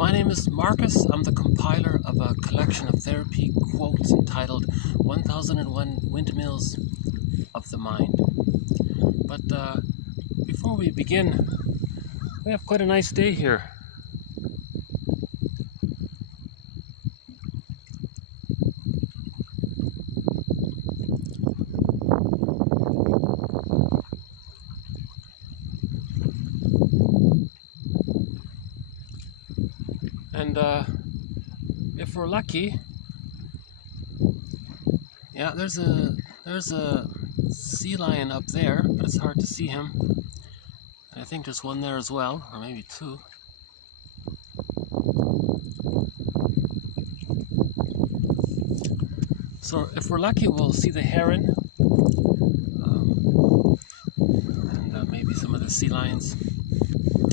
my name is Marcus. I'm the compiler of a collection of therapy quotes entitled 1001 Windmills of the Mind. But before we begin, we have quite a nice day here. And if we're lucky, yeah, there's a sea lion up there, but it's hard to see him. And I think there's one there as well, or maybe two. So if we're lucky, we'll see the heron, and maybe some of the sea lions.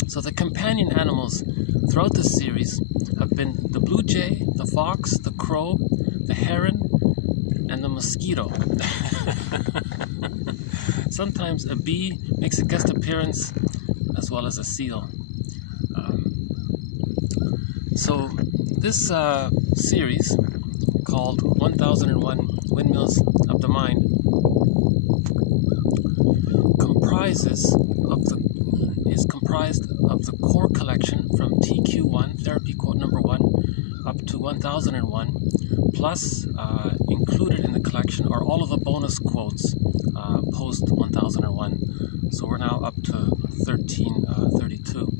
So the companion animals throughout this series have been the blue jay, the fox, the crow, the heron, and the mosquito. Sometimes a bee makes a guest appearance, as well as a seal. So this series, called 1001 Windmills of the Mind, is comprised of the core collection from TQ1, therapy quote number 1, up to 1001, plus included in the collection are all of the bonus quotes post 1001. So we're now up to 1332.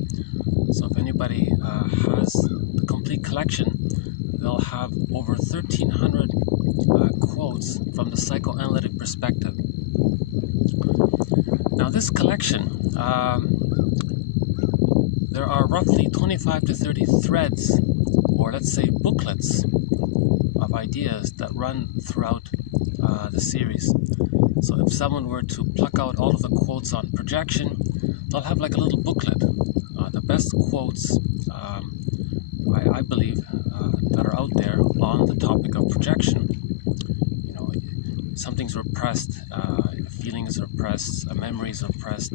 So if anybody has the complete collection, they'll have over 1,300 quotes from the psychoanalytic perspective. Now this collection, there are roughly 25 to 30 threads, or let's say booklets, of ideas that run throughout the series. So if someone were to pluck out all of the quotes on projection, they'll have like a little booklet. The best quotes, I believe, that are out there on the topic of projection. You know, something's repressed, a feeling is repressed, a memory is repressed,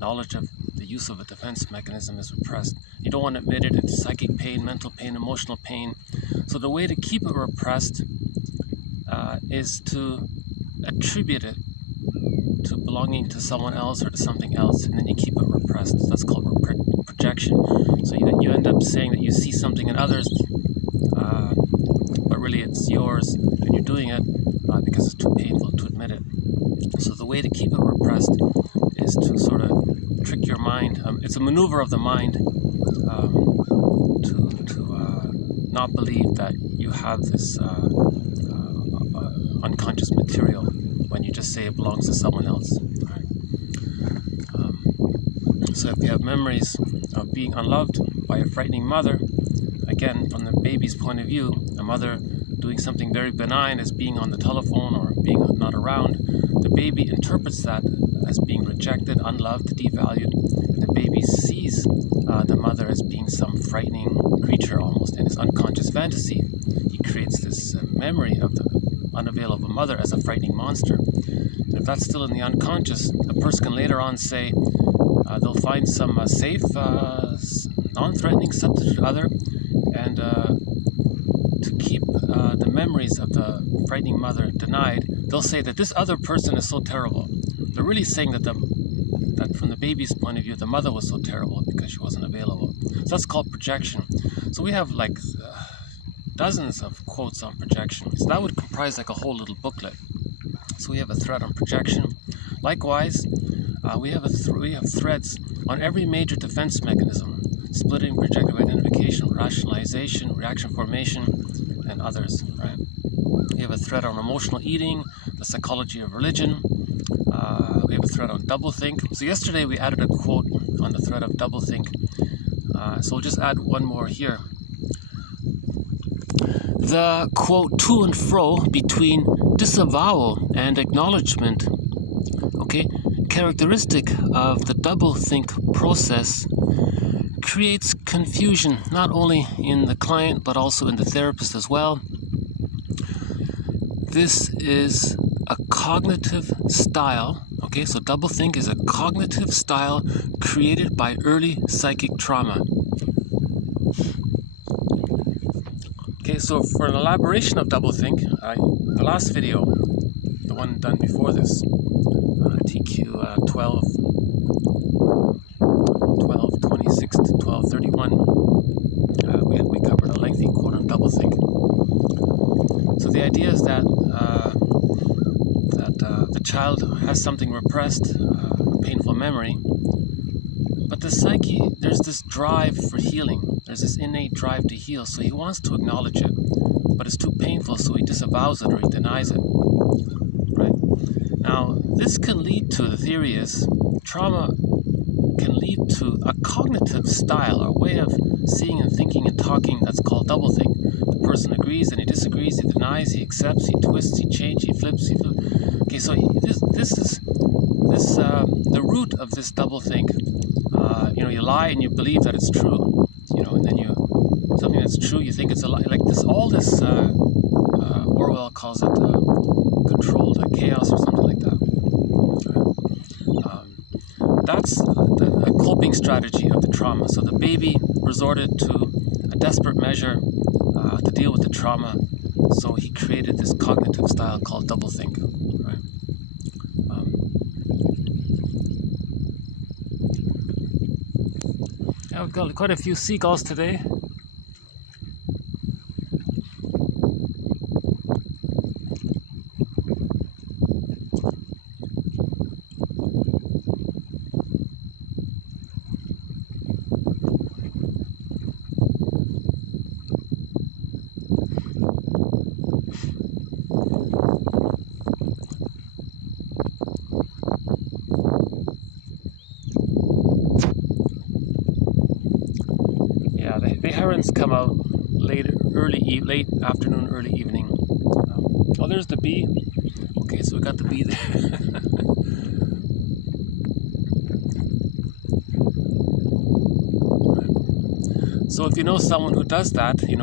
knowledge of the use of a defense mechanism is repressed. You don't want to admit it. It's psychic pain, mental pain, emotional pain. So the way to keep it repressed is to attribute it to belonging to someone else or to something else, and then you keep it repressed. So that's called projection. So you end up saying that you see something in others, but really it's yours, and you're doing it because it's too painful to admit it. So the way to keep it repressed is to sort of trick your mind. It's a maneuver of the mind to not believe that you have this unconscious material when you just say it belongs to someone else. Right? So if you have memories of being unloved by a frightening mother, again, from the baby's point of view, a mother doing something very benign as being on the telephone or being not around, the baby interprets that as being rejected, unloved, devalued. The baby sees the mother as being some frightening creature almost in his unconscious fantasy. He creates this memory of the unavailable mother as a frightening monster. And if that's still in the unconscious, a person can later on say they'll find some safe, non-threatening substitute other, and to keep the memories of the frightening mother denied, they'll say that this other person is so terrible. They're really saying that from the baby's point of view, the mother was so terrible because she wasn't available. So that's called projection. So we have like dozens of quotes on projection. So that would comprise like a whole little booklet. So we have a thread on projection. Likewise, we have threads on every major defense mechanism: splitting, projective identification, rationalization, reaction formation, and others. Right? We have a thread on emotional eating, the psychology of religion. We have a thread on doublethink. So yesterday we added a quote on the thread of doublethink. So we'll just add one more here. The quote to and fro between disavowal and acknowledgement, okay, characteristic of the doublethink process, creates confusion not only in the client but also in the therapist as well. This is a cognitive style, okay, so doublethink is a cognitive style created by early psychic trauma. Okay, so for an elaboration of doublethink, the last video, the one done before this, TQ 12:26 to 12:31, we covered a lengthy quote on doublethink. So the idea is that the child has something repressed, a painful memory, but the psyche, there's this drive for healing. There's this innate drive to heal, so he wants to acknowledge it, but it's too painful, so he disavows it or he denies it. Right? Now, this can lead to, the theory is, trauma can lead to a cognitive style or way of seeing and thinking and talking that's called doublethink. The person agrees, then he disagrees, he denies, he accepts, he twists, he changes, he flips, Okay, so this is the root of this doublethink. You lie and you believe that it's true. And then something that's true, you think it's a lie. Like this, all this, Orwell calls it controlled chaos or something like that. That's a coping strategy of the trauma. So the baby resorted to a desperate measure to deal with the trauma. So he created this cognitive style called doublethink. Right? Yeah, we've got quite a few seagulls today. The herons come out late afternoon, early evening. Oh, there's the bee. Okay, so we got the bee there. So if you know someone who does that, they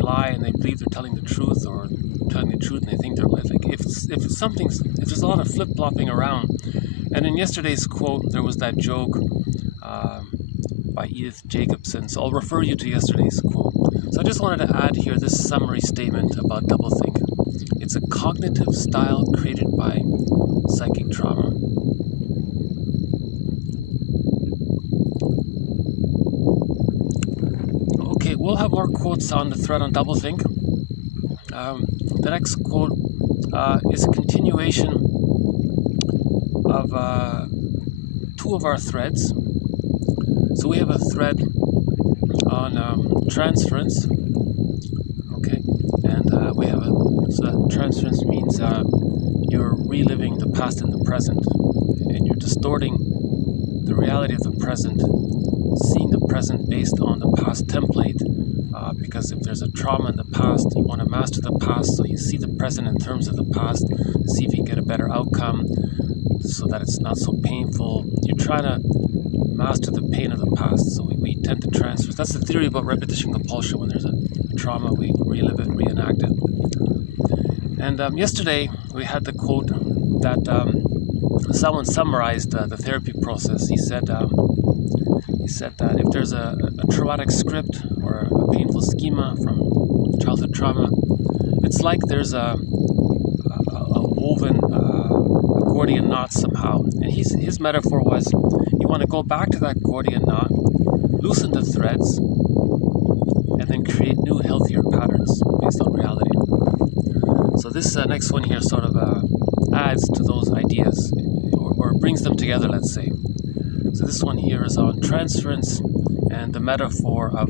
lie and they believe they're telling the truth, or telling the truth and they think they're like if there's a lot of flip-flopping around. And in yesterday's quote, there was that joke by Edith Jacobson. So I'll refer you to yesterday's quote. So I just wanted to add here this summary statement about doublethink. It's a cognitive style created by psychic trauma. Okay, we'll have more quotes on the thread on doublethink. The next quote is a continuation of two of our threads. So we have a thread on transference, okay, and we have so that transference means you're reliving the past and the present, and you're distorting the reality of the present, seeing the present based on the past template, because if there's a trauma in the past, you want to master the past, so you see the present in terms of the past, see if you can get a better outcome, so that it's not so painful. You're trying to master the pain of the past, so we tend to transfer. That's the theory about repetition compulsion. When there's a trauma, we relive it, reenact it. And yesterday, we had the quote that someone summarized the therapy process. He said that if there's a traumatic script or a painful schema from childhood trauma, it's like there's a woven Gordian knot somehow. And his metaphor was, you want to go back to that Gordian knot, loosen the threads, and then create new, healthier patterns based on reality. So this next one here sort of adds to those ideas, or brings them together, let's say. So this one here is on transference and the metaphor of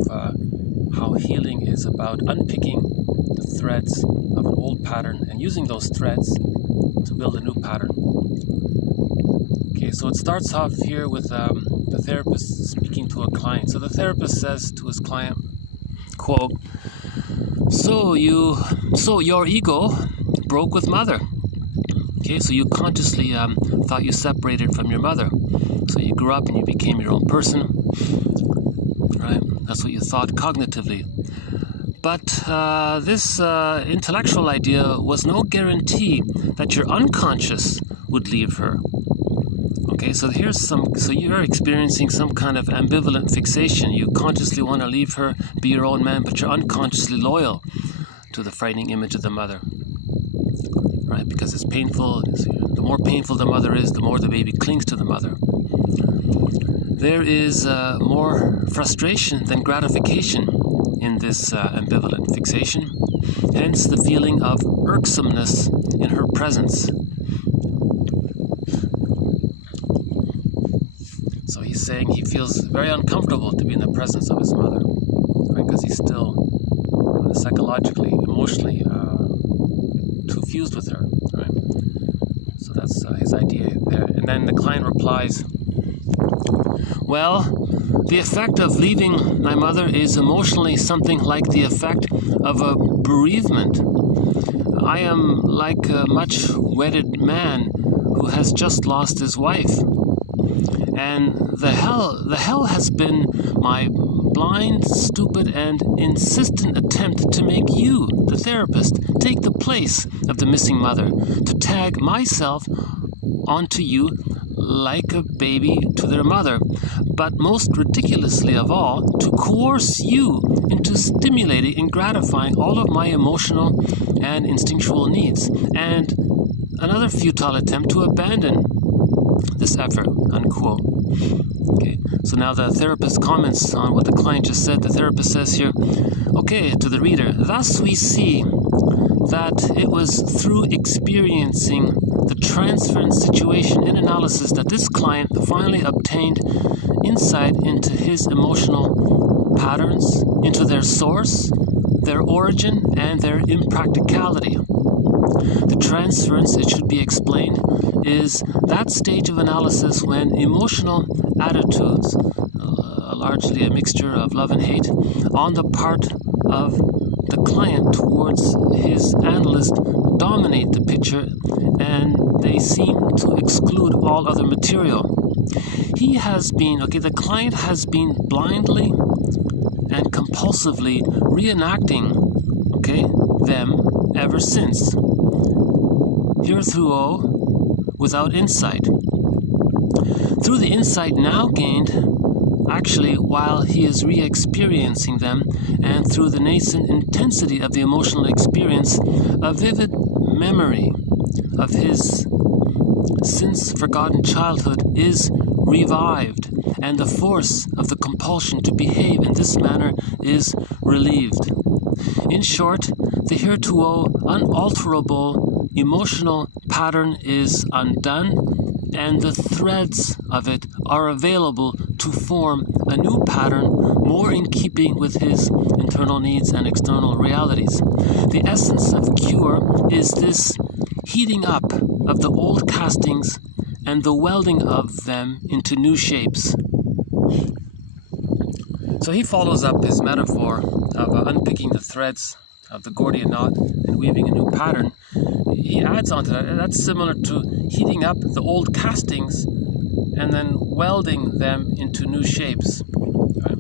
how healing is about unpicking the threads of an old pattern and using those threads to build a new pattern. Okay, so it starts off here with the therapist speaking to a client. So the therapist says to his client, quote, so your ego broke with mother. Okay, so you consciously thought you separated from your mother. So you grew up and you became your own person, right? That's what you thought cognitively. But this intellectual idea was no guarantee that your unconscious would leave her. Okay, so so you're experiencing some kind of ambivalent fixation. You consciously want to leave her, be your own man, but you're unconsciously loyal to the frightening image of the mother, right? Because it's painful. The more painful the mother is, the more the baby clings to the mother. There is more frustration than gratification in this ambivalent fixation, hence the feeling of irksomeness in her presence. So he's saying he feels very uncomfortable to be in the presence of his mother, right? Because he's still psychologically, emotionally too fused with her, right? So that's his idea there. And then the client replies, well, the effect of leaving my mother is emotionally something like the effect of a bereavement. I am like a much-wedded man who has just lost his wife. And the hell has been my blind, stupid, and insistent attempt to make you, the therapist, take the place of the missing mother, to tag myself onto you like a baby to their mother, but most ridiculously of all, to coerce you into stimulating and gratifying all of my emotional and instinctual needs, and another futile attempt to abandon this effort, unquote. Okay, so now the therapist comments on what the client just said. The therapist says here, okay, to the reader, thus we see that it was through experiencing the transference situation in analysis that this client finally obtained insight into his emotional patterns, into their source, their origin, and their impracticability. The transference, it should be explained, is that stage of analysis when emotional attitudes, largely a mixture of love and hate, on the part of the client towards his analyst dominate the picture, and they seem to exclude all other material. The client has been blindly and compulsively reenacting, them ever since. Hitherto, without insight. Through the insight now gained, actually, while he is re-experiencing them, and through the nascent intensity of the emotional experience, a vivid memory of his since-forgotten childhood is revived, and the force of the compulsion to behave in this manner is relieved. In short, the hitherto unalterable emotional pattern is undone, and the threads of it are available to form a new pattern more in keeping with his internal needs and external realities. The essence of cure is this heating up of the old castings and the welding of them into new shapes. So he follows up his metaphor of unpicking the threads of the Gordian knot and weaving a new pattern. He adds on to that, that's similar to heating up the old castings and then welding them into new shapes. Right?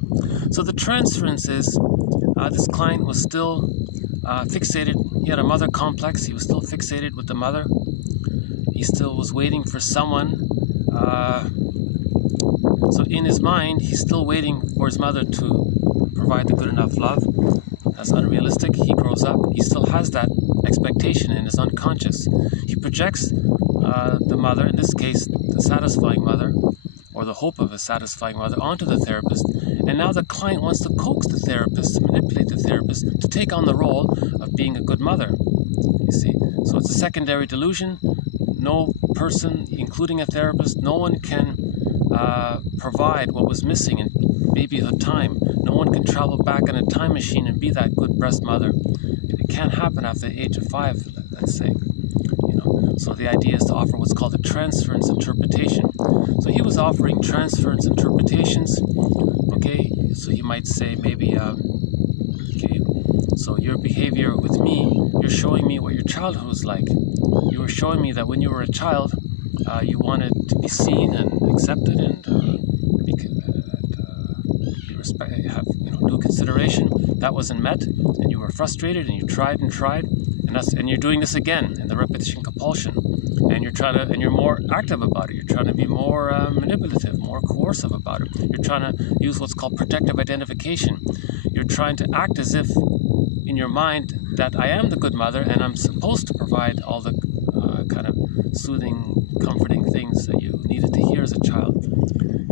So the transference is, this client was still fixated. He had a mother complex. He was still fixated with the mother. He still was waiting for someone. So in his mind, he's still waiting for his mother to provide the good enough love. That's unrealistic. He grows up. He still has that expectation in his unconscious. He projects the mother, in this case, the satisfying mother, or the hope of a satisfying mother, onto the therapist. And now the client wants to coax the therapist, manipulate the therapist, to take on the role of being a good mother. You see? So it's a secondary delusion. No person, including a therapist, no one can provide what was missing in babyhood time. No one can travel back in a time machine and be that good breast mother. It can't happen after the age of 5, let's say. So the idea is to offer what's called a transference interpretation. So he was offering transference interpretations. Okay, so you might say maybe, so your behavior with me, you're showing me what your childhood was like. You were showing me that when you were a child, you wanted to be seen and accepted and be respected, have due consideration. That wasn't met, and you were frustrated, and you tried and tried, and And you're doing this again in the repetition compulsion, and you're more active about it. You're trying to be more manipulative, more coercive about it. You're trying to use what's called protective identification. You're trying to act as if in your mind that I am the good mother and I'm supposed to provide all the kind of soothing, comforting things that you needed to hear as a child.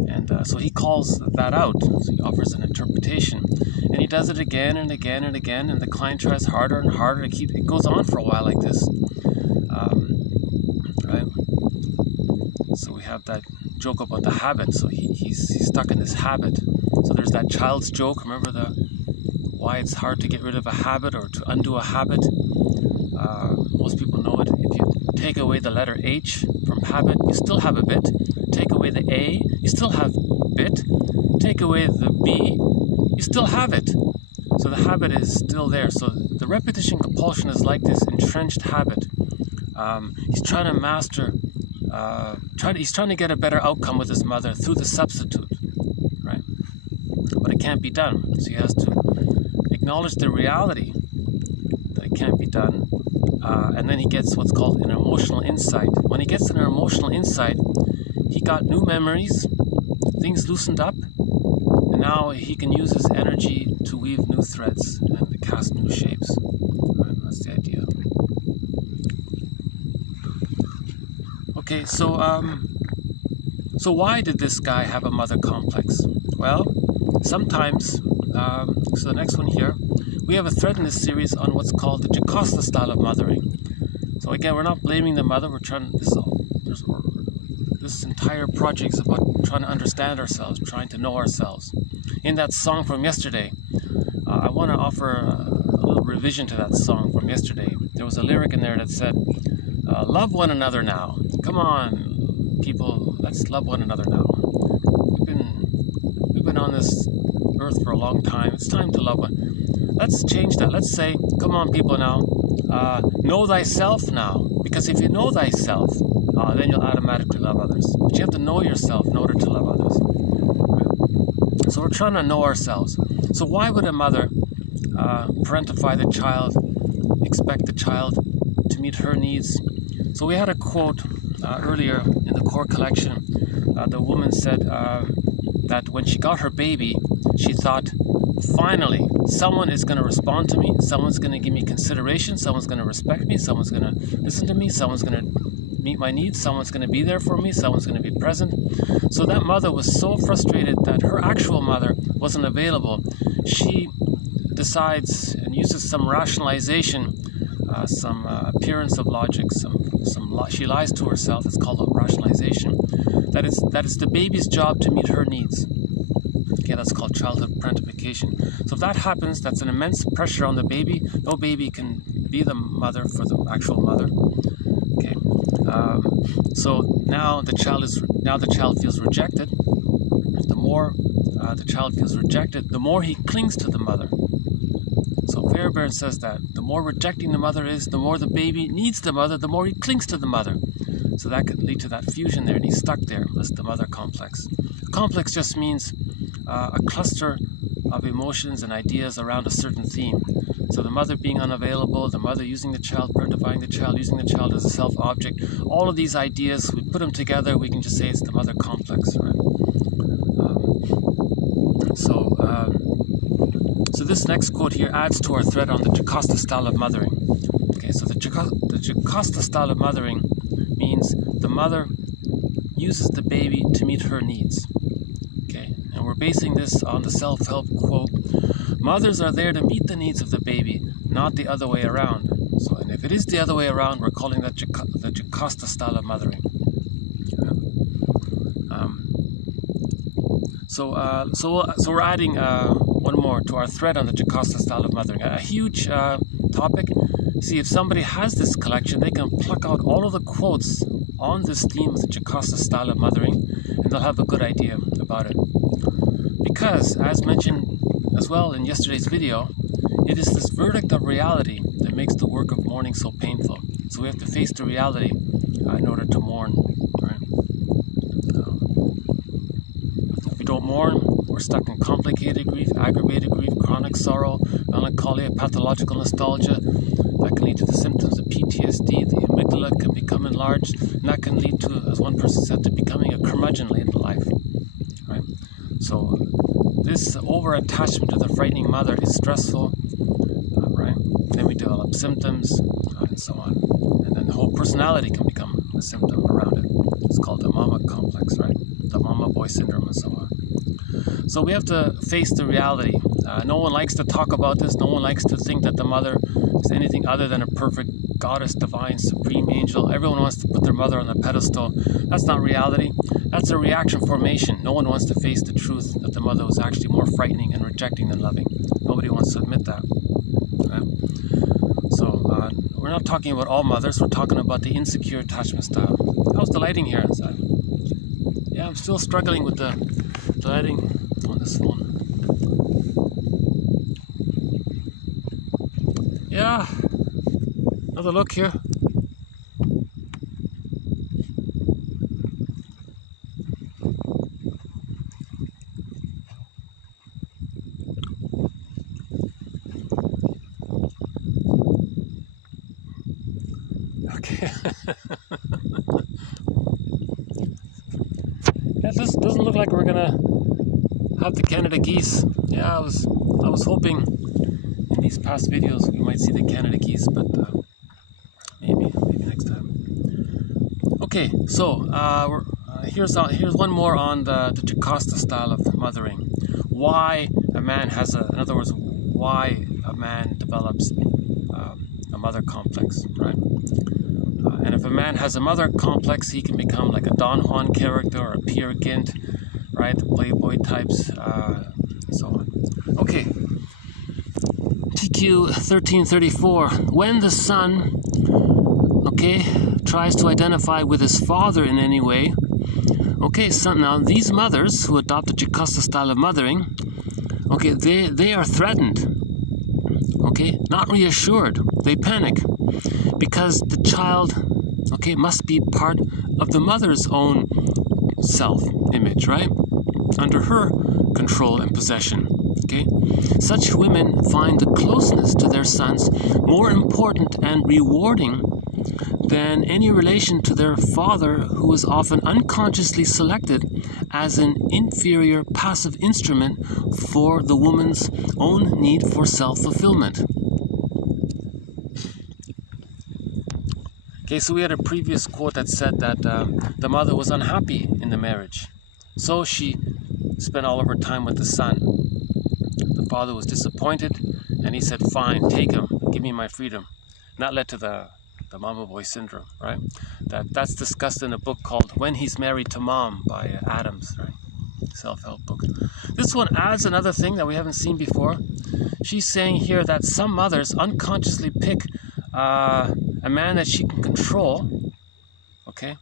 And so he calls that out. So he offers an interpretation, and he does it again and again and again, and the client tries harder and harder to keep it. Goes on for a while like this, right? So we have that joke about the habit. So he's stuck in this habit. So there's that child's joke. Remember why it's hard to get rid of a habit or to undo a habit? Most people know it. If you take away the letter H from habit, you still have a bit. Take away the A, you still have bit. Take away the B, you still have it. So the habit is still there. So the repetition compulsion is like this entrenched habit. He's trying to master, he's trying to get a better outcome with his mother through the substitute, right? But it can't be done. So he has to acknowledge the reality that it can't be done. And then he gets what's called an emotional insight. When he gets an emotional insight, he got new memories, things loosened up, and now he can use his energy to weave new threads and to cast new shapes. Right, that's the idea. Okay, so why did this guy have a mother complex? Well, sometimes, so the next one here, we have a thread in this series on what's called the Jocasta style of mothering. So again, we're not blaming the mother. We're trying. This entire project is about trying to understand ourselves, trying to know ourselves. In that song from yesterday, I want to offer a little revision to that song from yesterday. There was a lyric in there that said, "Love one another now. Come on, people, let's love one another now. We've been on this earth for a long time. It's time to love one." Let's change that. Let's say, come on, people now, know thyself now. Because if you know thyself, then you'll automatically love others. But you have to know yourself in order to love others. So we're trying to know ourselves. So why would a mother parentify the child, expect the child to meet her needs? So we had a quote earlier in the core collection. The woman said that when she got her baby, she thought, finally, someone is going to respond to me, someone's going to give me consideration, someone's going to respect me, someone's going to listen to me, someone's going to meet my needs, someone's going to be there for me, someone's going to be present. So that mother was so frustrated that her actual mother wasn't available. She decides and uses some rationalization, some appearance of logic, she lies to herself. It's called rationalization. That it's the baby's job to meet her needs. Okay, that's called childhood parentification. So if that happens, that's an immense pressure on the baby. No baby can be the mother for the actual mother. Okay, so now the child feels rejected. The more the child feels rejected, the more he clings to the mother. So Fairbairn says that the more rejecting the mother is, the more the baby needs the mother, the more he clings to the mother. So that could lead to that fusion there, and he's stuck there. That's the mother complex. Complex just means a cluster of emotions and ideas around a certain theme. So the mother being unavailable, the mother using the child, parentifying the child, using the child as a self-object, all of these ideas, we put them together, we can just say it's the mother complex, right? So this next quote here adds to our thread on the Jocasta style of mothering. Okay, so the Jocasta style of mothering means the mother uses the baby to meet her needs. Okay, and we're basing this on the self-help quote, mothers are there to meet the needs of the baby, not the other way around. So, and if it is the other way around, we're calling that the Jocasta style of mothering. So we're adding one more to our thread on the Jocasta style of mothering. A huge topic. See, if somebody has this collection, they can pluck out all of the quotes on this theme of the Jocasta style of mothering, and they'll have a good idea about it. Because, as mentioned as well in yesterday's video, it is this verdict of reality that makes the work of mourning so painful. So we have to face the reality in order to mourn. Right? If we don't mourn, we're stuck in complicated grief, aggravated grief, chronic sorrow, melancholia, pathological nostalgia. That That can lead to the symptoms of PTSD. The amygdala can become enlarged, and that can lead to, as one person said, to becoming a curmudgeon late in life. Right? So this over-attachment to the frightening mother is stressful. Right? Then we develop symptoms, and so on. And then the whole personality can become a symptom around it. It's called the mama complex, right? The mama boy syndrome, and so on. So we have to face the reality. No one likes to talk about this. No one likes to think that the mother is anything other than a perfect goddess, divine, supreme angel. Everyone wants to put their mother on the pedestal. That's not reality. That's a reaction formation. No one wants to face the truth that the mother was actually more frightening and rejecting than loving. Nobody wants to admit that. Okay? So we're not talking about all mothers. We're talking about the insecure attachment style. How's the lighting here inside? Yeah, I'm still struggling with the lighting on this phone. Yeah, another look here. Okay. Yeah, this doesn't look like we're gonna have the Canada geese. Yeah, I was hoping in these past videos we might see the Canada geese, but maybe next time. Okay, so here's one more on the Jocasta style of mothering. Why a man has in other words, why a man develops a mother complex, right? And if a man has a mother complex, he can become like a Don Juan character or a Peer Gynt, right? The Playboy types, and so on. Okay. TQ 1334. When the son, okay, tries to identify with his father in any way, okay, so now these mothers who adopt the Jocasta style of mothering, okay, they are threatened, okay, not reassured. They panic because the child, okay, must be part of the mother's own self-image, right? Under her control and possession. Okay? Such women find the closeness to their sons more important and rewarding than any relation to their father, who is often unconsciously selected as an inferior passive instrument for the woman's own need for self-fulfillment. Okay, so we had a previous quote that said that the mother was unhappy in the marriage, so she spent all of her time with the son. The father was disappointed, and he said, fine, take him, give me my freedom. And that led to the mama boy syndrome, right? That's discussed in a book called When He's Married to Mom by Adams, right? Self-help book. This one adds another thing that we haven't seen before. She's saying here that some mothers unconsciously pick a man that she can control, okay?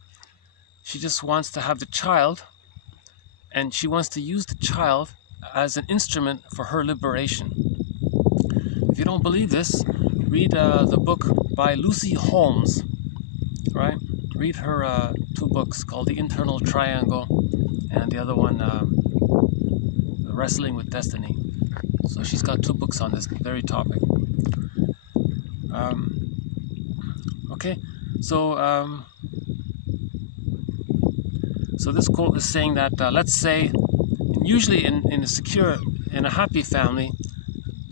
She just wants to have the child, and she wants to use the child as an instrument for her liberation. If you don't believe this, read the book by Lucy Holmes, right? Read her two books called The Internal Triangle and the other one, Wrestling with Destiny. So she's got two books on this very topic. Okay, so so this quote is saying that let's say, usually in a happy family,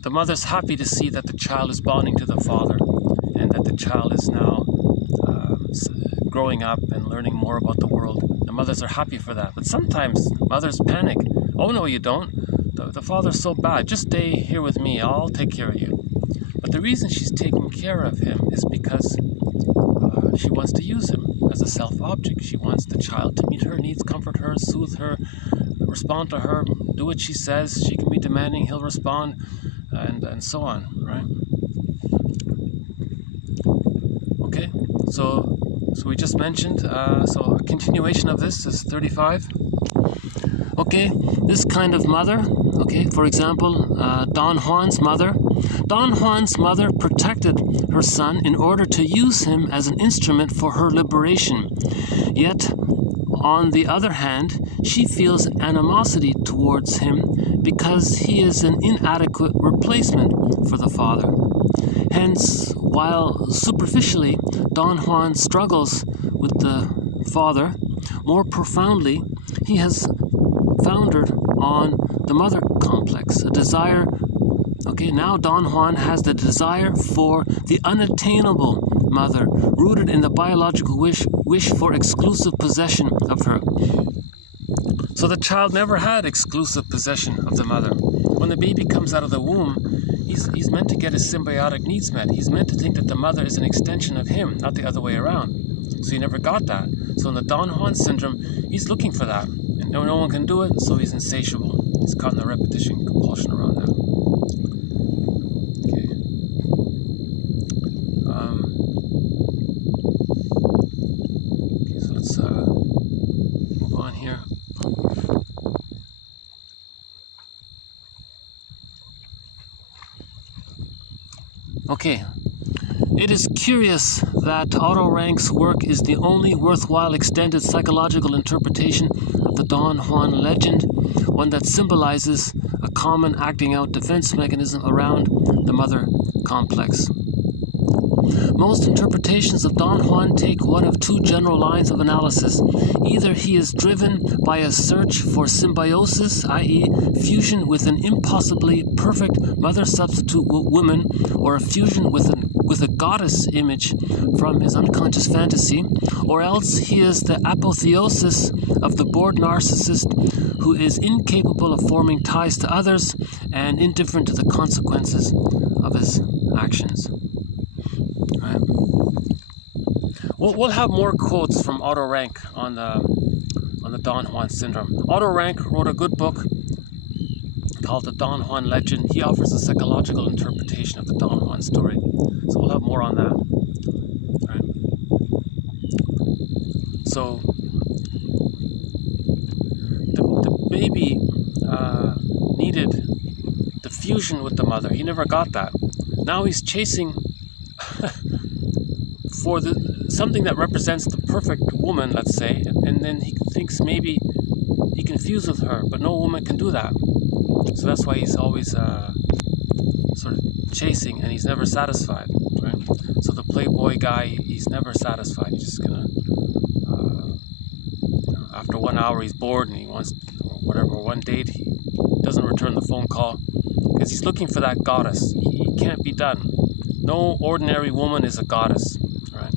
the mother's happy to see that the child is bonding to the father, and that the child is now growing up and learning more about the world. The mothers are happy for that. But sometimes mothers panic. Oh no, you don't. The father's so bad. Just stay here with me. I'll take care of you. But the reason she's taking care of him is because she wants to use him as a self-object. She wants the child to meet her needs, comfort her, soothe her, respond to her, do what she says. She can be demanding, he'll respond, and so on, right? Okay, so we just mentioned, so a continuation of this is 35. Okay, this kind of mother, okay, for example, Don Juan's mother. Don Juan's mother protected her son in order to use him as an instrument for her liberation. Yet, on the other hand, she feels animosity towards him because he is an inadequate replacement for the father. Hence, while superficially Don Juan struggles with the father, more profoundly he has foundered on the mother complex, a desire. Okay, now Don Juan has the desire for the unattainable mother, rooted in the biological wish for exclusive possession of her. So the child never had exclusive possession of the mother. When the baby comes out of the womb, he's meant to get his symbiotic needs met. He's meant to think that the mother is an extension of him, not the other way around. So he never got that. So in the Don Juan syndrome, he's looking for that. And no one can do it, so he's insatiable. He's caught in the repetition compulsion around that. Okay. So let's move on here. Okay. It is curious that Otto Rank's work is the only worthwhile extended psychological interpretation of the Don Juan legend, one that symbolizes a common acting out defense mechanism around the mother complex. Most interpretations of Don Juan take one of two general lines of analysis. Either he is driven by a search for symbiosis, i.e. fusion with an impossibly perfect mother substitute woman, or a fusion with a goddess image from his unconscious fantasy, or else he is the apotheosis of the bored narcissist who is incapable of forming ties to others and indifferent to the consequences of his actions. Right. We'll have more quotes from Otto Rank on the Don Juan syndrome. Otto Rank wrote a good book called The Don Juan Legend. He offers a psychological interpretation of the Don Juan story. So we'll have more on that. Right. So the baby needed the fusion with the mother. He never got that. Now he's chasing for something that represents the perfect woman, let's say, and then he thinks maybe he can fuse with her, but no woman can do that. So that's why he's always sort of chasing, and he's never satisfied, right? So the playboy guy, he's never satisfied. He's just gonna, after 1 hour, he's bored and he wants, or whatever, one date, he doesn't return the phone call because he's looking for that goddess. He can't be done. No ordinary woman is a goddess, right?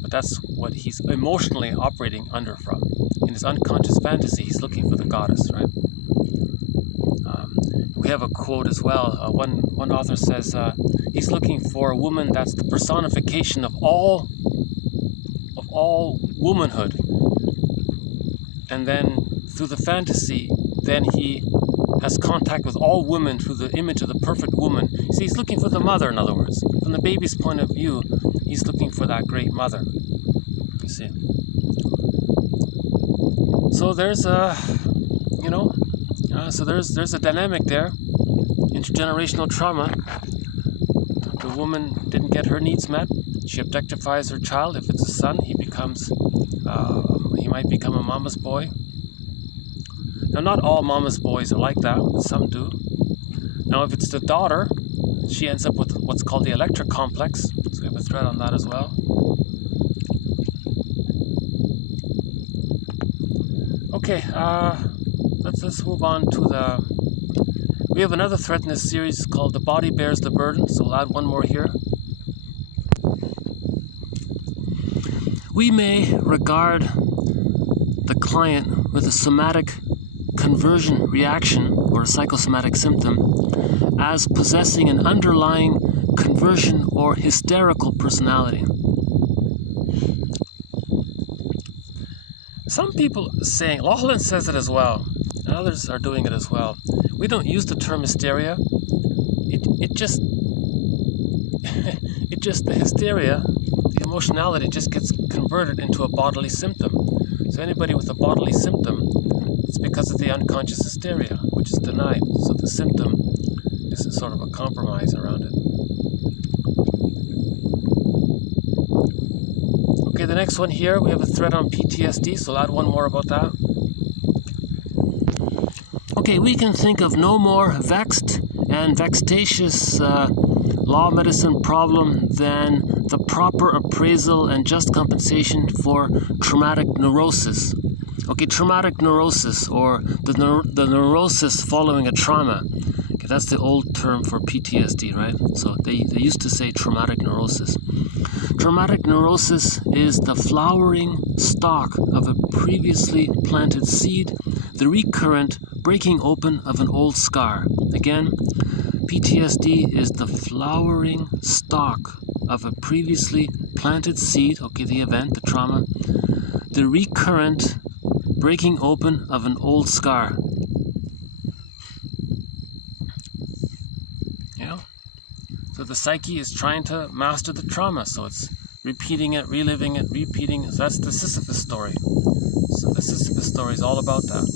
But that's what he's emotionally operating under from. In his unconscious fantasy, he's looking for the goddess, right? We have a quote as well. One author says he's looking for a woman that's the personification of all womanhood. And then through the fantasy, then he has contact with all women through the image of the perfect woman. See, he's looking for the mother, in other words. From the baby's point of view, he's looking for that great mother. You see. So there's a, so there's a dynamic there. Intergenerational trauma. The woman didn't get her needs met. She objectifies her child. If it's a son, he might become a mama's boy. Now, not all mama's boys are like that. Some do. Now, if it's the daughter, she ends up with what's called the electric complex. So we have a thread on that as well. Okay, let's move on to the... We have another thread in this series called The Body Bears the Burden, so we'll add one more here. We may regard the client with a somatic conversion reaction or a psychosomatic symptom as possessing an underlying conversion or hysterical personality. Some people saying, Laughlin says it as well, and others are doing it as well. We don't use the term hysteria. It just the hysteria, the emotionality just gets converted into a bodily symptom. So anybody with a bodily symptom, it's because of the unconscious hysteria, which is denied. So the symptom is sort of a compromise around it. Okay, the next one here, we have a thread on PTSD, so I'll add one more about that. Okay, we can think of no more vexed and vexatious law medicine problem than the proper appraisal and just compensation for traumatic neurosis. Okay, traumatic neurosis, or the neurosis following a trauma. Okay, that's the old term for PTSD, right? So they used to say traumatic neurosis. Traumatic neurosis is the flowering stalk of a previously planted seed, the recurrent breaking open of an old scar. Again, PTSD is the flowering stalk of a previously planted seed, okay, the event, the trauma, the recurrent breaking open of an old scar. You know? So the psyche is trying to master the trauma, so it's repeating it, reliving it, repeating it. So that's the Sisyphus story. So the Sisyphus story is all about that.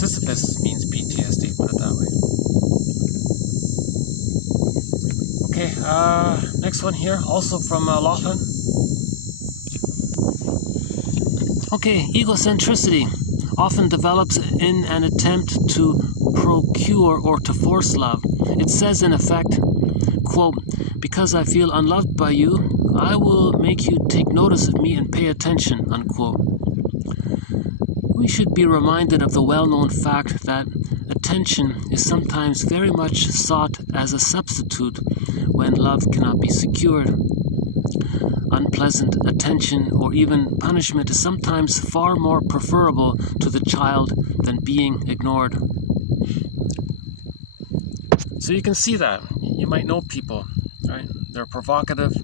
Sisyphus means PTSD, put it that way. Okay, next one here, also from Lachlan. Okay, egocentricity often develops in an attempt to procure or to force love. It says in effect, quote, "Because I feel unloved by you, I will make you take notice of me and pay attention," unquote. We should be reminded of the well-known fact that attention is sometimes very much sought as a substitute when love cannot be secured. Unpleasant attention or even punishment is sometimes far more preferable to the child than being ignored. So you can see that. You might know people, right? They're provocative.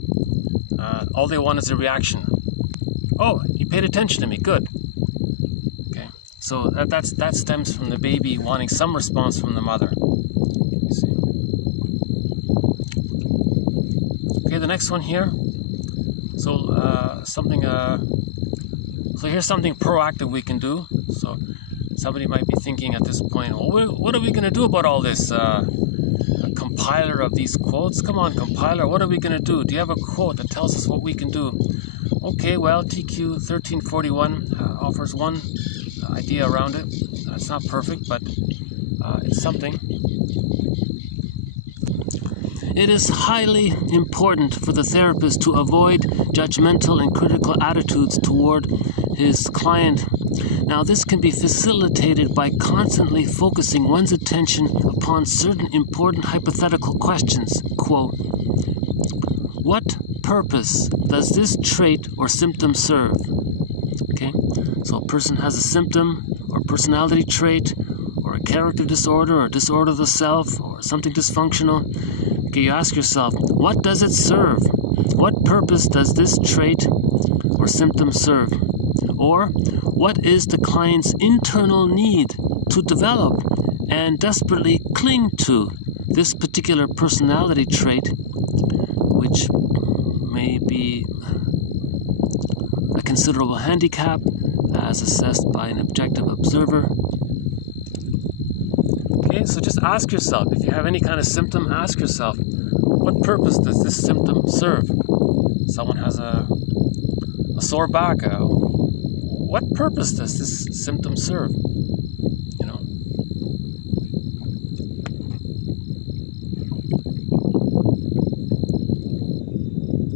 All they want is a reaction. Oh, you paid attention to me, good. Okay, so that stems from the baby wanting some response from the mother. You see. Okay, the next one here. So so here's something proactive we can do. So somebody might be thinking at this point, well, what are we going to do about all this? A compiler of these quotes? Come on, compiler, what are we going to do? Do you have a quote that tells us what we can do? Okay, well, TQ 1341 offers one idea around it. It's not perfect, but it's something. It is highly important for the therapist to avoid judgmental and critical attitudes toward his client. Now, this can be facilitated by constantly focusing one's attention upon certain important hypothetical questions. Quote, "What purpose does this trait or symptom serve?" Okay, so a person has a symptom or personality trait or a character disorder or disorder of the self or something dysfunctional. Okay, you ask yourself, what does it serve? What purpose does this trait or symptom serve? Or what is the client's internal need to develop and desperately cling to this particular personality trait, which may be a considerable handicap as assessed by an objective observer? Okay, so just ask yourself, if you have any kind of symptom, ask yourself, what purpose does this symptom serve? Someone has a sore back, what purpose does this symptom serve? You know?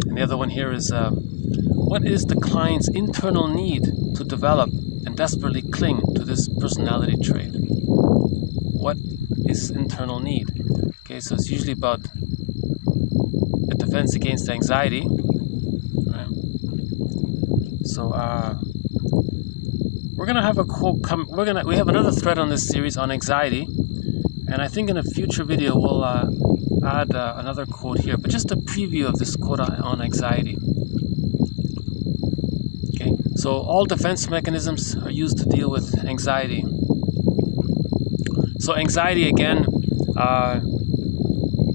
And the other one here is, what is the client's internal need to develop and desperately cling to this personality trait? What is internal need? Okay, so it's usually about a defense against anxiety. Right? So we're gonna have a quote come. We have another thread on this series on anxiety, and I think in a future video we'll add another quote here, but just a preview of this quote on anxiety. Okay, so all defense mechanisms are used to deal with anxiety. So anxiety, again,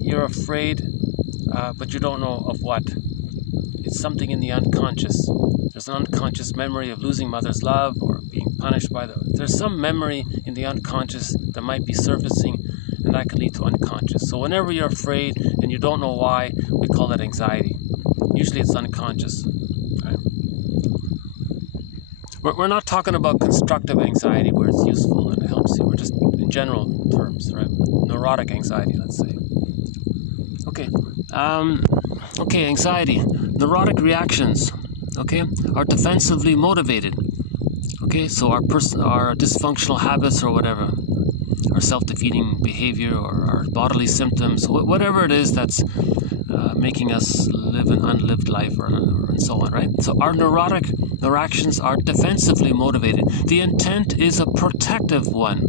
you're afraid, but you don't know of what. It's something in the unconscious. There's an unconscious memory of losing mother's love or being punished by there's some memory in the unconscious that might be surfacing, and that can lead to unconscious. So whenever you're afraid and you don't know why, we call that anxiety. Usually it's unconscious. Right? We're not talking about constructive anxiety where it's useful and it helps you. We're just in general terms, right? Neurotic anxiety, let's say. Okay, Okay, anxiety. Neurotic reactions, okay, are defensively motivated. Okay, so our dysfunctional habits or whatever, our self-defeating behavior or our bodily symptoms, whatever it is that's making us live an unlived life and so on, right? So our neurotic reactions are defensively motivated. The intent is a protective one.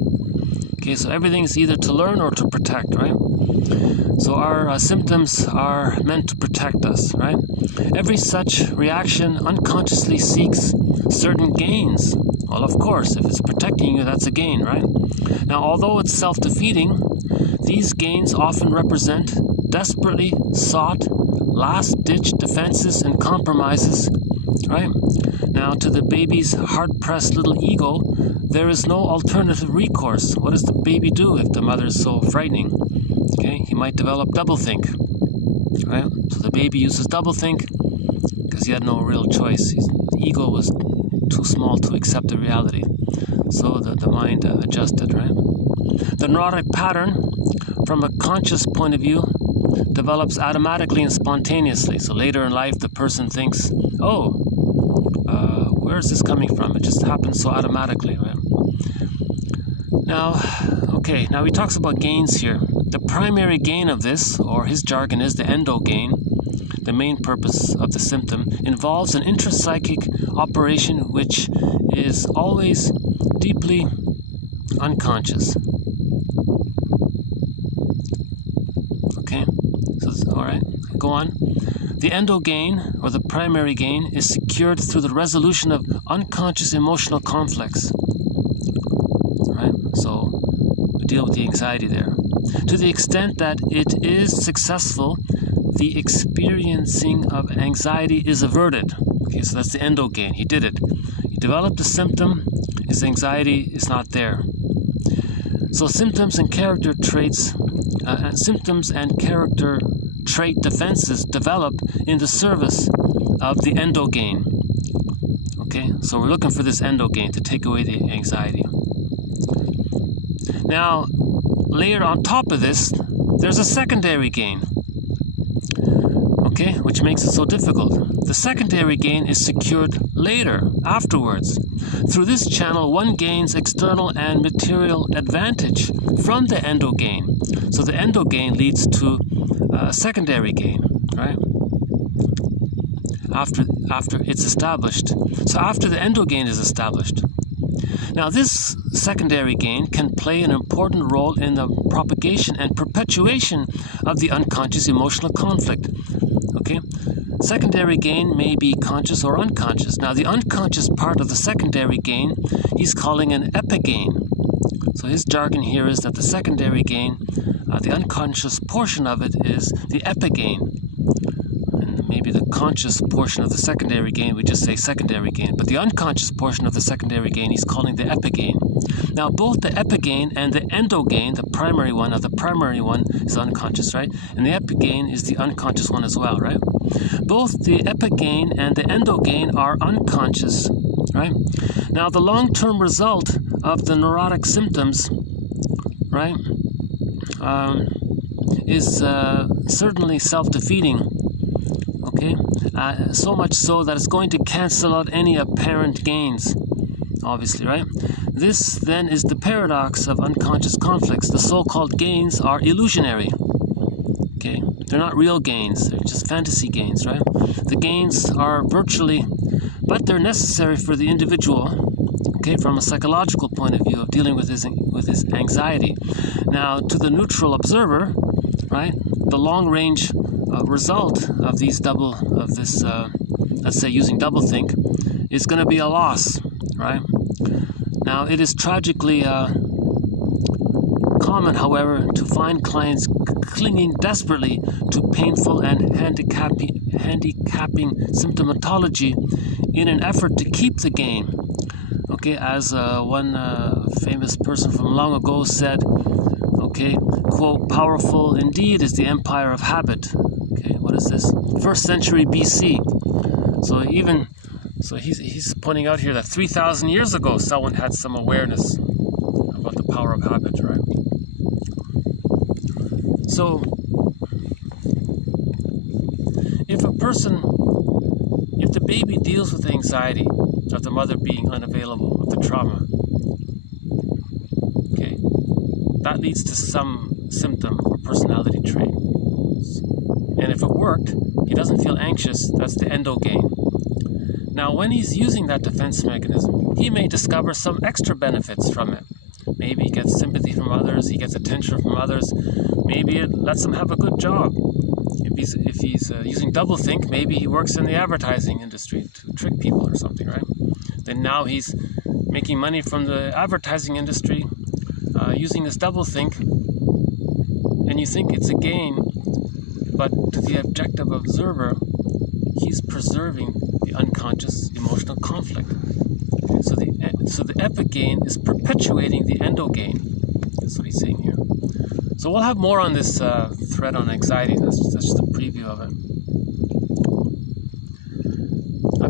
Okay, so everything is either to learn or to protect, right? So our symptoms are meant to protect us, right? Every such reaction unconsciously seeks certain gains. Well, of course, if it's protecting you, that's a gain, right? Now, although it's self-defeating, these gains often represent desperately sought last-ditch defenses and compromises, right? Now, to the baby's hard-pressed little ego, there is no alternative recourse. What does the baby do if the mother is so frightening? Okay, he might develop doublethink, right? So the baby uses doublethink because he had no real choice. The ego was too small to accept the reality. So the mind adjusted, right? The neurotic pattern, from a conscious point of view, develops automatically and spontaneously. So later in life, the person thinks, oh, where is this coming from? It just happens so automatically, right? Now he talks about gains here. The primary gain of this, or his jargon is the endo gain, the main purpose of the symptom, involves an intrapsychic operation which is always deeply unconscious. Okay, so all right, go on. The endo gain, or the primary gain, is secured through the resolution of unconscious emotional conflicts. Right? So we deal with the anxiety there. To the extent that it is successful, the experiencing of anxiety is averted. Okay, so that's the endo gain. He did it. He developed the symptom. His anxiety is not there. So symptoms and character traits, symptoms and character trait defenses develop in the service of the endo gain. Okay, so we're looking for this endo gain to take away the anxiety. Now, layered on top of this, there's a secondary gain. Okay, which makes it so difficult. The secondary gain is secured later, afterwards. Through this channel, one gains external and material advantage from the endo gain. So the endo gain leads to a secondary gain, right? After it's established. So after the endo gain is established. Now this secondary gain can play an important role in the propagation and perpetuation of the unconscious emotional conflict. Okay? Secondary gain may be conscious or unconscious. Now the unconscious part of the secondary gain he's calling an epigain. So his jargon here is that the secondary gain, the unconscious portion of it is the epigain. And maybe the conscious portion of the secondary gain, we just say secondary gain. But the unconscious portion of the secondary gain he's calling the epigain. Now both the epigain and the endogain, the primary one is unconscious, right? And the epigain is the unconscious one as well, right? Both the epigain and the endogain are unconscious, right? Now the long-term result of the neurotic symptoms, right, is certainly self-defeating, okay? So much so that it's going to cancel out any apparent gains, obviously, right? This then is the paradox of unconscious conflicts. The so-called gains are illusionary, okay? They're not real gains, they're just fantasy gains, right? The gains are virtually, but they're necessary for the individual, okay, from a psychological point of view of dealing with his anxiety. Now, to the neutral observer, right, the long-range result of let's say using doublethink, is going to be a loss, right? Now, it is tragically common, however, to find clients clinging desperately to painful and handicapping symptomatology in an effort to keep the gain. Okay, as one famous person from long ago said, okay, quote, powerful indeed is the empire of habit. Okay, what is this? 1st century BC. So he's pointing out here that 3,000 years ago someone had some awareness about the power of habit, right? So if the baby deals with the anxiety of the mother being unavailable, of the trauma, okay, that leads to some symptom or personality trait. And if it worked, he doesn't feel anxious, that's the endogain. Now, when he's using that defense mechanism, he may discover some extra benefits from it. Maybe he gets sympathy from others, he gets attention from others, maybe it lets him have a good job. If he's using doublethink, maybe he works in the advertising industry to trick people or something, right? Then now he's making money from the advertising industry using this doublethink, and you think it's a gain, but to the objective observer, he's preserving the unconscious emotional conflict. So the epigain is perpetuating the endogain. That's what he's saying here. So we'll have more on this thread on anxiety. That's just a preview of it.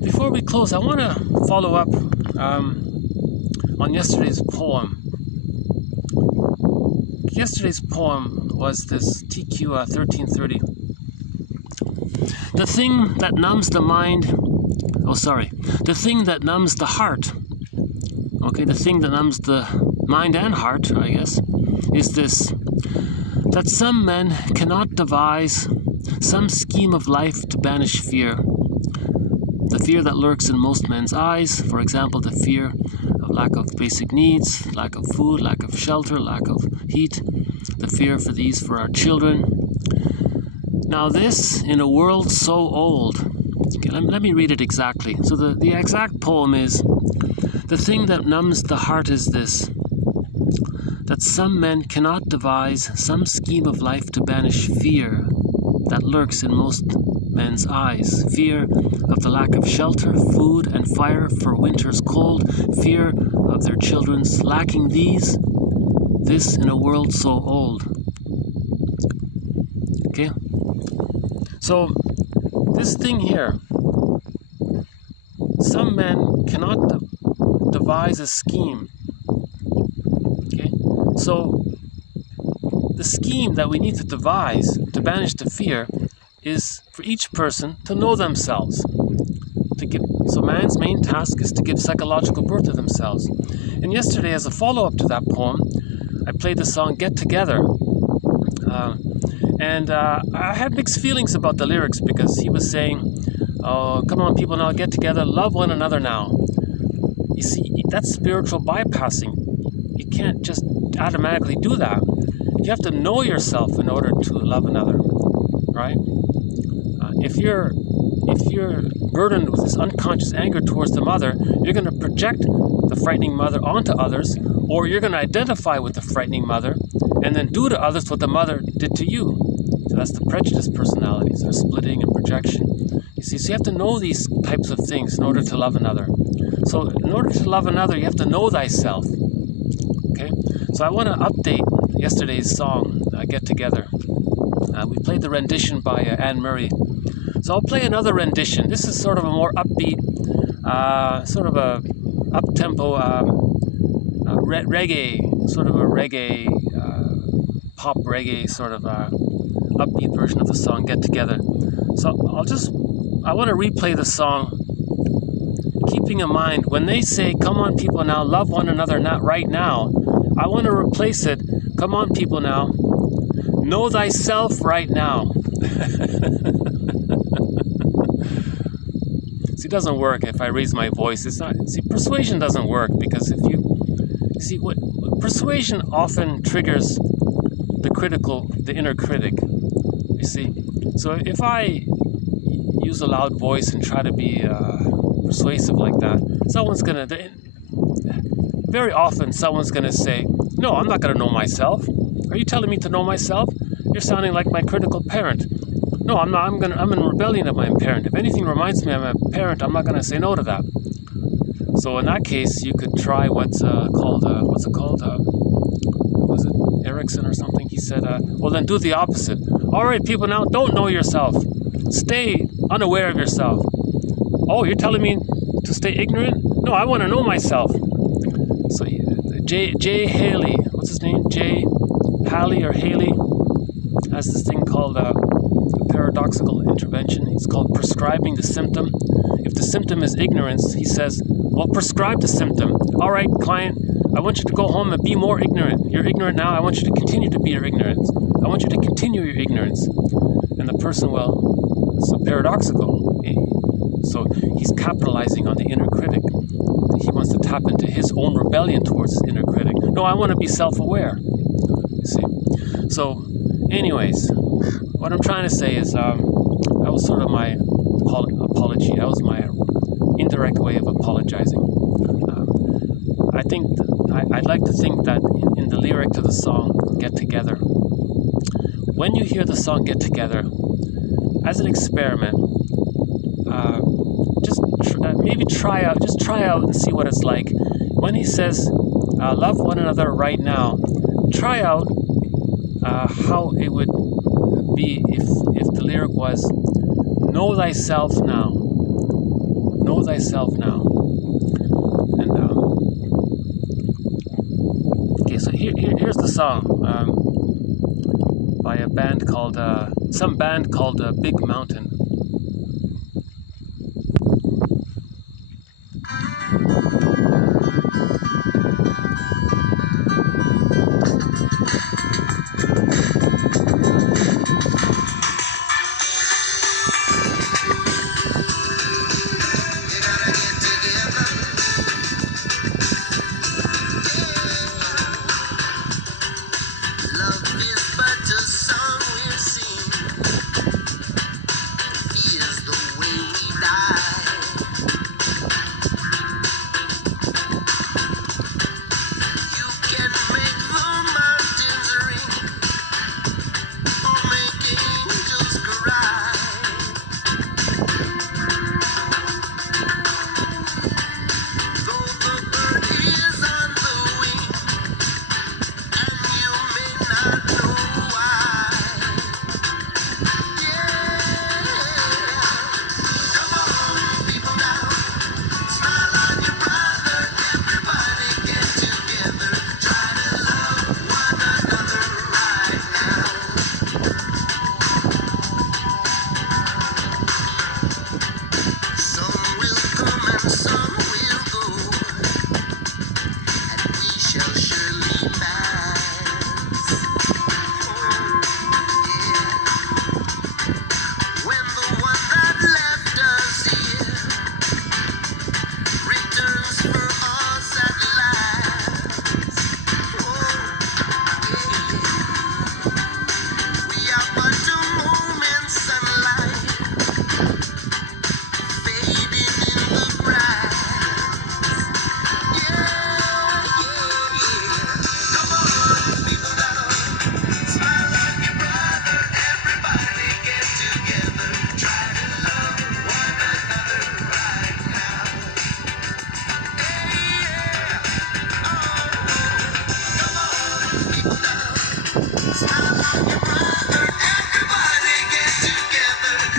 Before we close, I want to follow up on yesterday's poem. Yesterday's poem was this TQ 1330. The thing that numbs the mind, the thing that numbs the heart, okay, the thing that numbs the mind and heart, I guess, is this, that some men cannot devise some scheme of life to banish fear. The fear that lurks in most men's eyes, for example, the fear of lack of basic needs, lack of food, lack of shelter, lack of heat, the fear for these for our children. Now this, in a world so old, okay, let me read it exactly. So the exact poem is, the thing that numbs the heart is this, that some men cannot devise some scheme of life to banish fear that lurks in most men's eyes. Fear of the lack of shelter, food, and fire for winter's cold. Fear of their children's lacking these. This in a world so old. Okay? So, this thing here, some men cannot devise a scheme. Okay? So, the scheme that we need to devise to banish the fear is for each person to know themselves. So man's main task is to give psychological birth to themselves. And yesterday, as a follow-up to that poem, I played the song Get Together. I had mixed feelings about the lyrics because he was saying, oh, come on people now, get together, love one another now. You see, that's spiritual bypassing. You can't just automatically do that. You have to know yourself in order to love another, right? If you're burdened with this unconscious anger towards the mother, you're going to project the frightening mother onto others, or you're going to identify with the frightening mother and then do to others what the mother did to you. So that's the prejudiced personalities, or splitting and projection. You see, so you have to know these types of things in order to love another. So in order to love another, you have to know thyself. Okay? So I want to update yesterday's song, Get Together. We played the rendition by Anne Murray. So I'll play another rendition. This is sort of a more upbeat, sort of a up-tempo reggae, sort of a reggae, pop reggae sort of upbeat version of the song Get Together. So I want to replay the song, keeping in mind when they say, come on people now, love one another not right now, I want to replace it, come on people now, know thyself right now. See, it doesn't work if I raise my voice. It's not. See, persuasion doesn't work because if you see what persuasion often triggers the inner critic. You see, so if I use a loud voice and try to be persuasive like that, very often someone's gonna say, "No, I'm not gonna know myself. Are you telling me to know myself? You're sounding like my critical parent." No, I'm not. I'm in rebellion of my parent. If anything reminds me of my parent, I'm not going to say no to that. So in that case, you could try what's it called? Was it Erickson or something? He said, well, then do the opposite. All right, people, now don't know yourself. Stay unaware of yourself. Oh, you're telling me to stay ignorant? No, I want to know myself. So Jay Haley, what's his name? Jay Haley or Haley has this thing called paradoxical intervention. It's called prescribing the symptom. If the symptom is ignorance, he says, well, prescribe the symptom. All right, client, I want you to go home and be more ignorant. You're ignorant now. I want you to continue to be your ignorance. I want you to continue your ignorance. And the person, well, it's paradoxical. So he's capitalizing on the inner critic. He wants to tap into his own rebellion towards his inner critic. No, I want to be self-aware. You see. So, anyways, what I'm trying to say is that was sort of my apology. That was my indirect way of apologizing. I'd like to think that in the lyric to the song "Get Together," when you hear the song "Get Together," as an experiment, maybe try out and see what it's like. When he says, "Love one another right now," try out how it would be if the lyric was, "Know thyself now. Know thyself now." And okay, so here's the song by a band called some band called Big Mountain.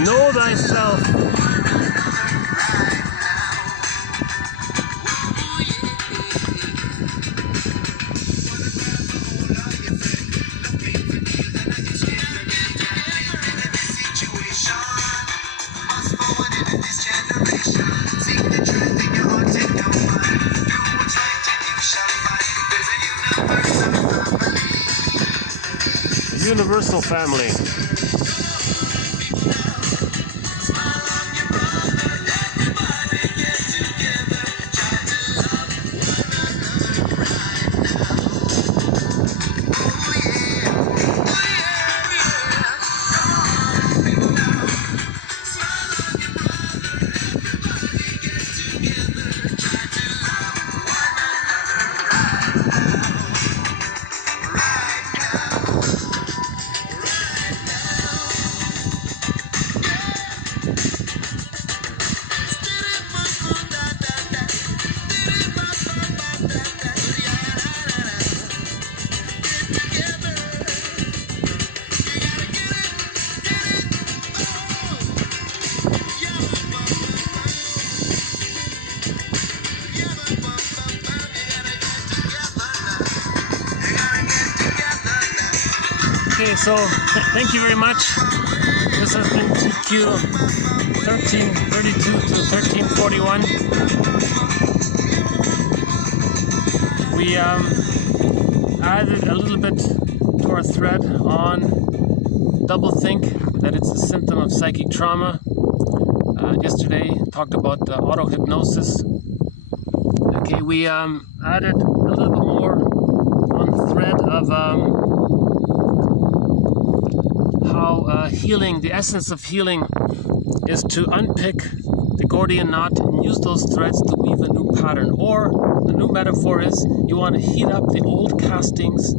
Know thyself. Universal family. Okay, so thank you very much. This has been TQ 1332 to 1341. We added a little bit to our thread on doublethink, that it's a symptom of psychic trauma. Yesterday talked about auto-hypnosis. Okay, we added a little bit more on the thread of how healing, the essence of healing, is to unpick the Gordian knot and use those threads to weave a new pattern. Or the new metaphor is you want to heat up the old castings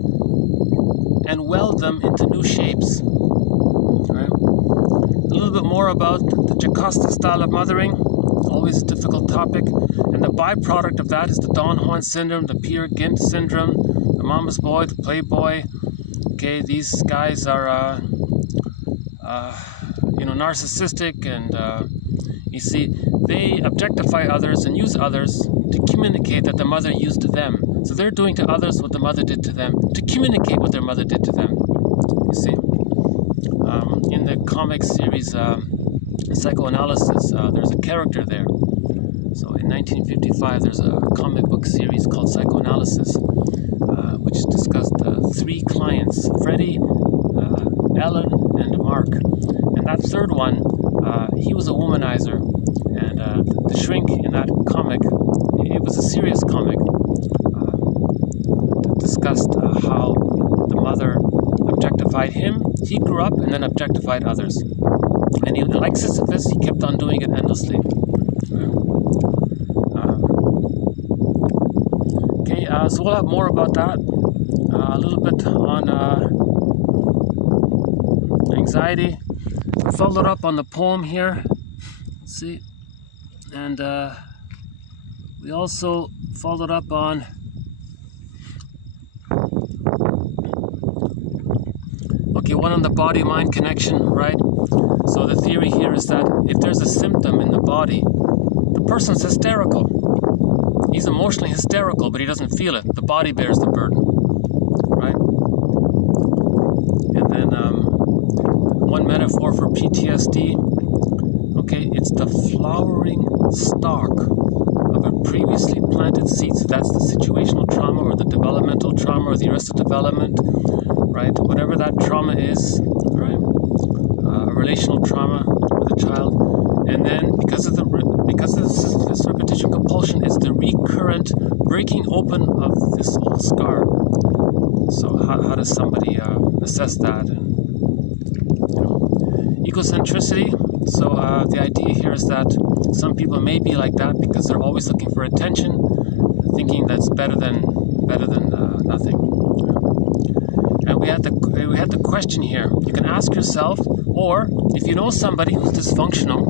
and weld them into new shapes. Right? A little bit more about the Jocasta style of mothering, always a difficult topic, and the byproduct of that is the Don Juan syndrome, the Peer Gynt syndrome, the mama's boy, the playboy. Okay, these guys are narcissistic, and you see, they objectify others and use others to communicate that the mother used them. So they're doing to others what the mother did to them to communicate what their mother did to them. You see, in the comic series Psychoanalysis, there's a character there. So in 1955, there's a comic book series called Psychoanalysis, which discussed three clients: Freddie, Ellen, and Mark. And that third one, he was a womanizer, and the shrink in that comic, it was a serious comic, that discussed how the mother objectified him. He grew up and then objectified others. And he, like Sisyphus, he kept on doing it endlessly. Okay, so we'll have more about that. A little bit on anxiety. I followed up on the poem here. Let's see. And we also followed up on one on the body-mind connection, right? So the theory here is that if there's a symptom in the body, the person's hysterical. He's emotionally hysterical, but he doesn't feel it. The body bears the burden, right? And then one metaphor for PTSD, okay, it's the flowering stalk of a previously planted seed. So that's the situational trauma or the developmental trauma or the arrested development, right? Whatever that trauma is, right? A relational trauma with a child, and then because of this repetition compulsion, it's the recurrent breaking open of this old scar. So how does somebody assess that? And egocentricity. So the idea here is that some people may be like that because they're always looking for attention, thinking that's better than nothing. And we had the question here. You can ask yourself, or if you know somebody who's dysfunctional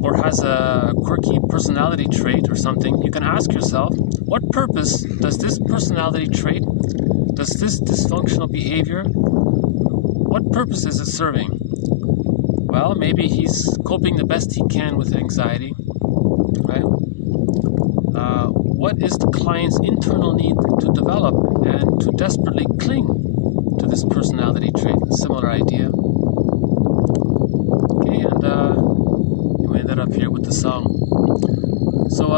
or has a quirky personality trait or something, you can ask yourself, what purpose does this personality trait, does this dysfunctional behavior, what purpose is it serving? Well, maybe he's coping the best he can with anxiety, right? What is the client's internal need to develop and to desperately cling to this personality trait? A similar idea. Okay, and we ended up here with the song. So,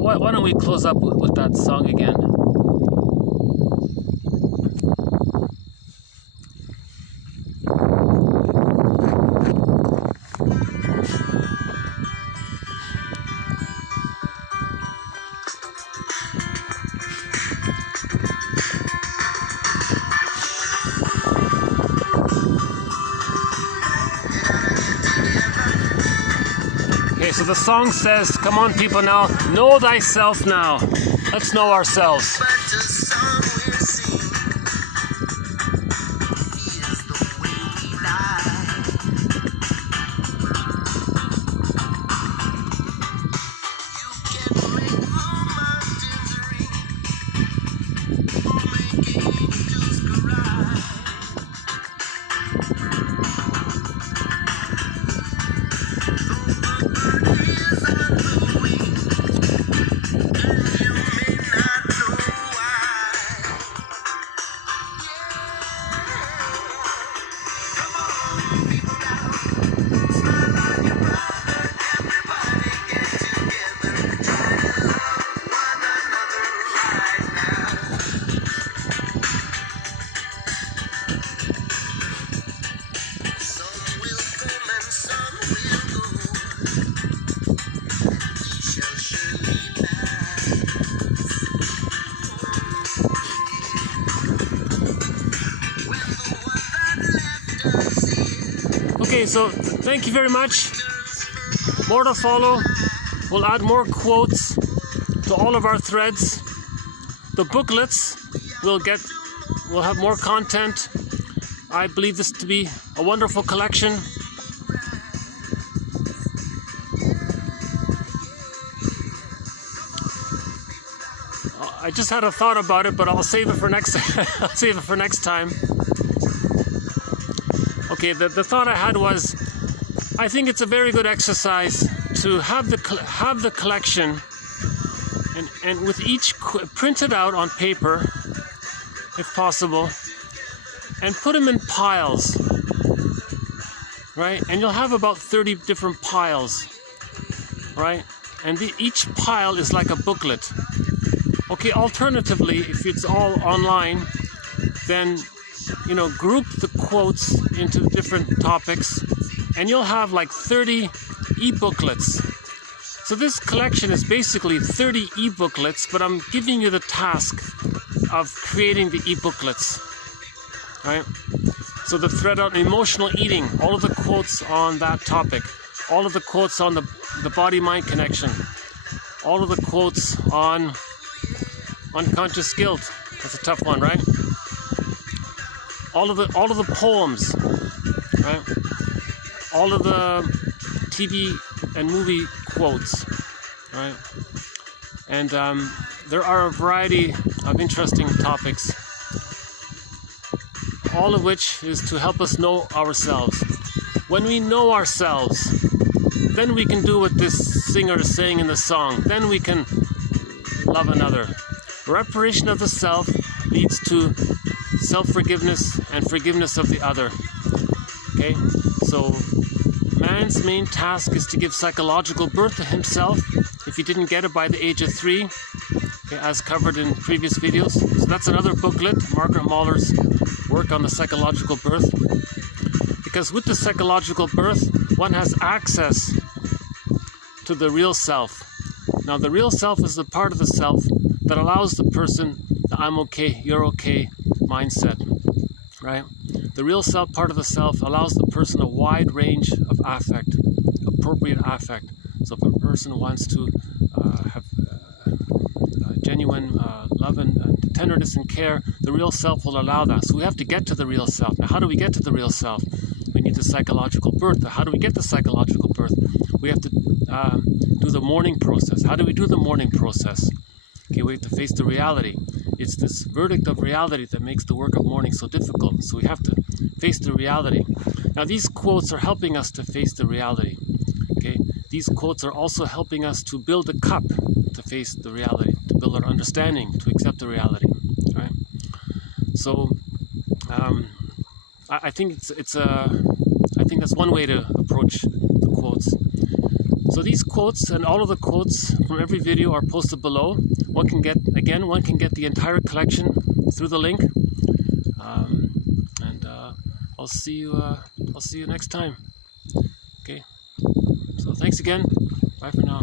why don't we close up with that song again? So the song says, come on people now, know thyself now. Let's know ourselves. Okay, so thank you very much. More to follow. We'll add more quotes to all of our threads. The booklets will have more content. I believe this to be a wonderful collection. I just had a thought about it, but I'll save it for next. I'll save it for next time. Okay, the thought I had was, I think it's a very good exercise to have the collection, and with each printed out on paper, if possible, and put them in piles, right? And you'll have about 30 different piles, right? And each pile is like a booklet. Okay, alternatively, if it's all online, then, you know, group the quotes into different topics, and you'll have like 30 e-booklets. So this collection is basically 30 e-booklets, but I'm giving you the task of creating the e-booklets, right? So the thread on emotional eating, all of the quotes on that topic, all of the quotes on the body-mind connection, all of the quotes on unconscious guilt. That's a tough one, right? All of the poems, right? All of the TV and movie quotes, right? And there are a variety of interesting topics, all of which is to help us know ourselves. When we know ourselves, then we can do what this singer is saying in the song. Then we can love another. Reparation of the self leads to self-forgiveness and forgiveness of the other. Okay, so man's main task is to give psychological birth to himself if he didn't get it by the age of 3, okay, as covered in previous videos. So that's another booklet, Margaret Mahler's work on the psychological birth. Because with the psychological birth, one has access to the real self. Now the real self is the part of the self that allows the person the I'm okay, you're okay mindset, right? The real self part of the self allows the person a wide range of affect, appropriate affect. So if a person wants to have genuine love and tenderness and care, the real self will allow that. So we have to get to the real self. Now how do we get to the real self? We need the psychological birth. How do we get the psychological birth? We have to do the mourning process. How do we do the mourning process? Okay, we have to face the reality. It's this verdict of reality that makes the work of mourning so difficult. So we have to face the reality. Now these quotes are helping us to face the reality. Okay, these quotes are also helping us to build a cup to face the reality, to build our understanding, to accept the reality. Right? So I think I think that's one way to approach the quotes. So these quotes and all of the quotes from every video are posted below. One can get the entire collection through the link. And I'll see you next time. Okay. So thanks again. Bye for now.